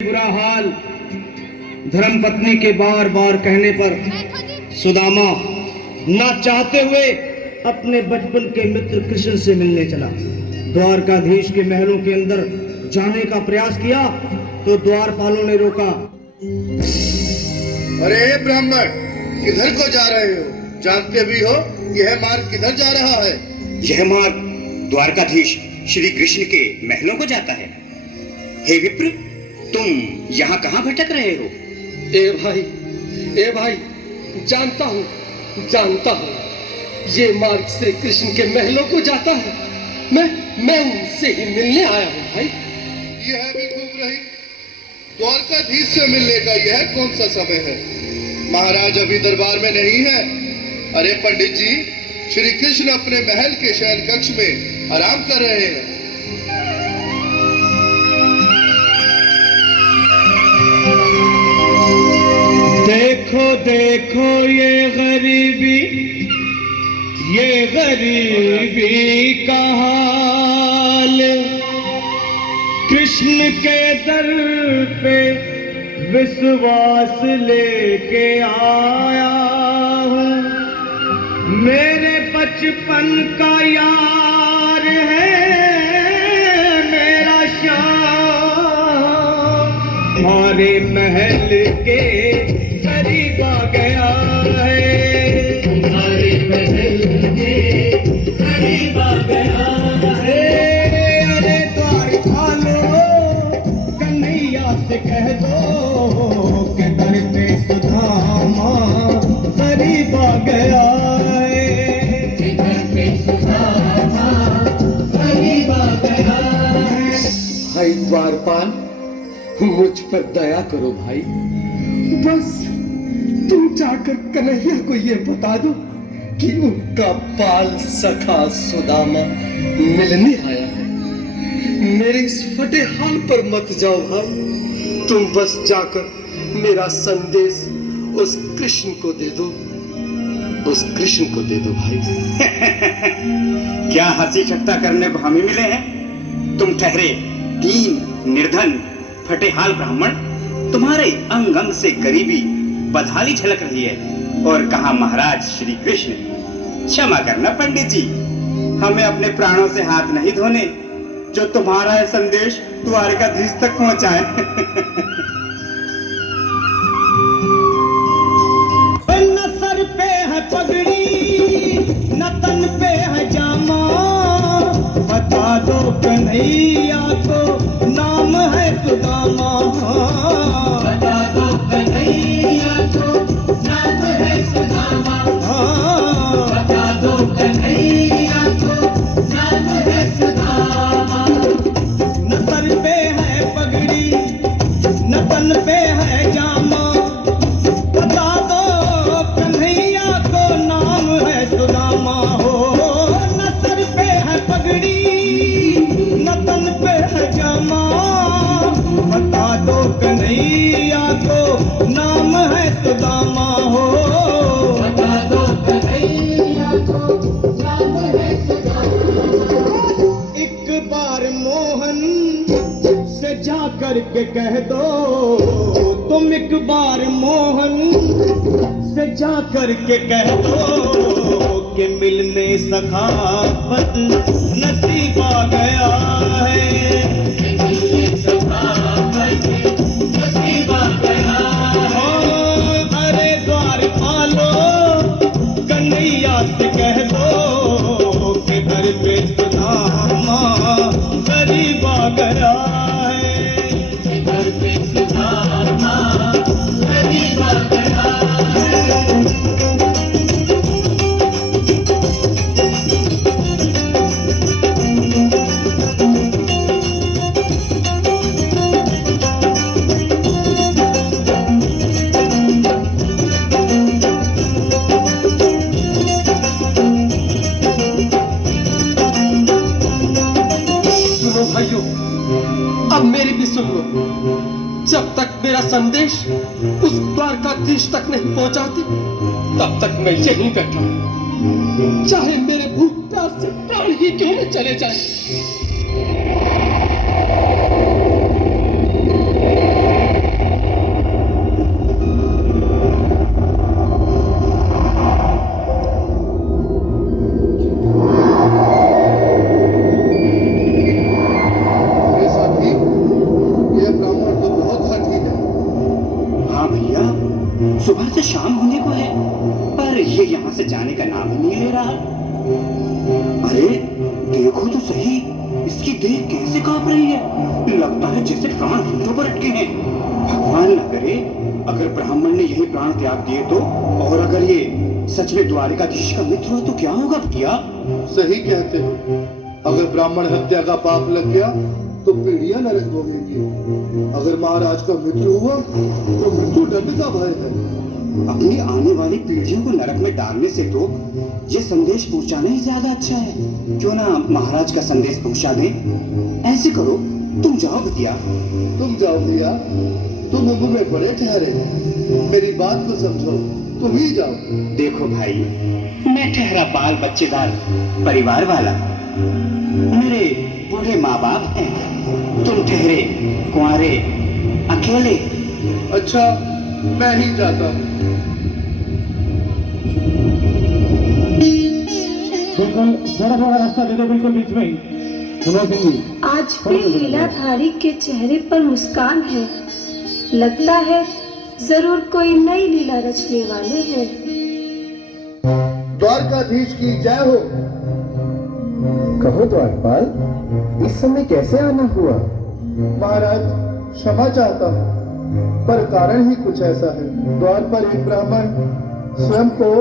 बुरा हाल धर्मपत्नी के बार बार कहने पर सुदामा ना चाहते हुए अपने बचपन के मित्र कृष्ण से मिलने चला। द्वारकाधीश के महलों के अंदर जाने का प्रयास किया तो द्वारपालों ने रोका। अरे ब्राह्मण, किधर को जा रहे हो? जानते भी हो यह मार्ग किधर जा रहा है? यह मार्ग द्वारकाधीश श्री कृष्ण के महलों को जाता है। हे विप्र, तुम यहाँ कहाँ भटक रहे हो? ए भाई, जानता हूँ, ये मार्ग श्री कृष्ण के महलों को जाता है। मैं उनसे ही मिलने आया हूँ भाई। यह भी खूब रही, द्वारकाधीश से मिलने का यह कौन सा समय है? महाराज अभी दरबार में नहीं है। अरे पंडित जी, श्री कृष्ण अपने महल के शयन कक्ष में आराम कर रहे हैं। देखो देखो ये गरीबी का हाल, कृष्ण के दर पे विश्वास लेके आया हूँ। मेरे बचपन का यार है मेरा श्याम, हमारे महल के करीब आ गया है, हमारे महल के करीब आ गया है। अरे द्वारपालो, कन्हैया से कह दो कि दर पे सुदामा करीब आ गया है, दर पे सुदामा करीब आ गया है। भाई द्वारपाल, मुझ पर दया करो भाई। बस तुम जाकर कन्हैया को ये बता दो कि उनका बाल सखा सुदामा मिलने आया है। मेरे इस फटे हाल पर मत जाओ भाई, तुम बस जाकर मेरा संदेश उस कृष्ण को दे दो, भाई। क्या हंसी ठट्टा करने को हमें मिले हैं? तुम ठहरे दीन निर्धन फटे हाल ब्राह्मण, तुम्हारे अंग अंग से गरीबी बदहाली झलक रही है। और कहा महाराज श्री कृष्ण? क्षमा करना पंडित जी, हमें अपने प्राणों से हाथ नहीं धोने जो तुम्हारा यह संदेश द्वारकाधीश तक पहुंचाए। न सर पे है पगड़ी, न तन पे है जामा, बता दो कन्हैया को नाम है सुदामा, बता दो कन्हैया को नाम है सुदामा, बता दो कन्हैया को नाम है सुदामा। न सर पे है पगड़ी, न तन पे है जामा, बता दो कन्हैया को नाम है सुदामा हो। न सर पे है पगड़ी, न तन पे है जामा, बता दो कन्हैया को नाम है सुदामा हो, बता दो कन्हैया को नाम है सुदामा। एक बार मोहन से जा कर के कह दो, तुम एक बार मोहन से जा कर के कह दो कि मिलने सखावत नसीब आ गया है, मिलने सखावत नसीब आ गया है। अरे द्वारपालो, कन्हैया से कह दो कि घर पे सुदामा करीब आ गया है, घर पे सुदामा करीब आ गया है। सुनो भाइयों, अब मेरी भी सुन लो। जब तक मेरा संदेश उस द्वारकाधीश तक नहीं पहुंचाती, तब तक मैं यहीं बैठा हूं, चाहे मेरे भूख प्यास से प्राण ही क्यों न चले जाए। सुबह से शाम होने को है, पर ये यहाँ से जाने का नाम ही नहीं ले रहा। अरे देखो तो सही, इसकी देह कैसे कांप रही है, लगता है जैसे प्राण घुटनों पर अटके हैं। भगवान न करे अगर ब्राह्मण ने यही प्राण त्याग दिए तो, और अगर ये सच में द्वारिकाधीश का मित्र हो तो क्या होगा भैया? सही कहते हो, अगर ब्राह्मण हत्या का पाप लग गया तो पीढ़ियां नरक भोगेंगी। अगर महाराज का मित्र हुआ तो मृत्यु दंड का भय है। अपनी आने वाली पीढ़ियों को नरक में डालने से तो ये संदेश पहुंचाना ही ज्यादा अच्छा है। क्यों ना महाराज का संदेश पहुंचा दें? ऐसे करो, तुम जाओ भैया। तुम जाओ भैया, तुम उम्र में बड़े ठहरे, मेरी बात को समझो, तुम ही जाओ। देखो भाई, मैं ठहरा बाल बच्चेदार परिवार वाला, मेरे बूढ़े माँ बाप हैं, तुम ठहरे कुंवारे अकेले। अच्छा, मैं ही जाता हूँ। बिल्कुल थोड़ा थोड़ा रास्ता दे दो, बिल्कुल बीच में ही। सुनो सिंह जी, आज भी लीलाधारी के चेहरे पर मुस्कान है। लगता है जरूर कोई नई लीला रचने वाले हैं। द्वारकाधीश की जय हो। कहो द्वारपाल, इस समय कैसे आना हुआ? महाराज, क्षमा चाहता हूँ, पर कारण ही कुछ ऐसा है। द्वार पर एक ब्राह्मण स्वयं को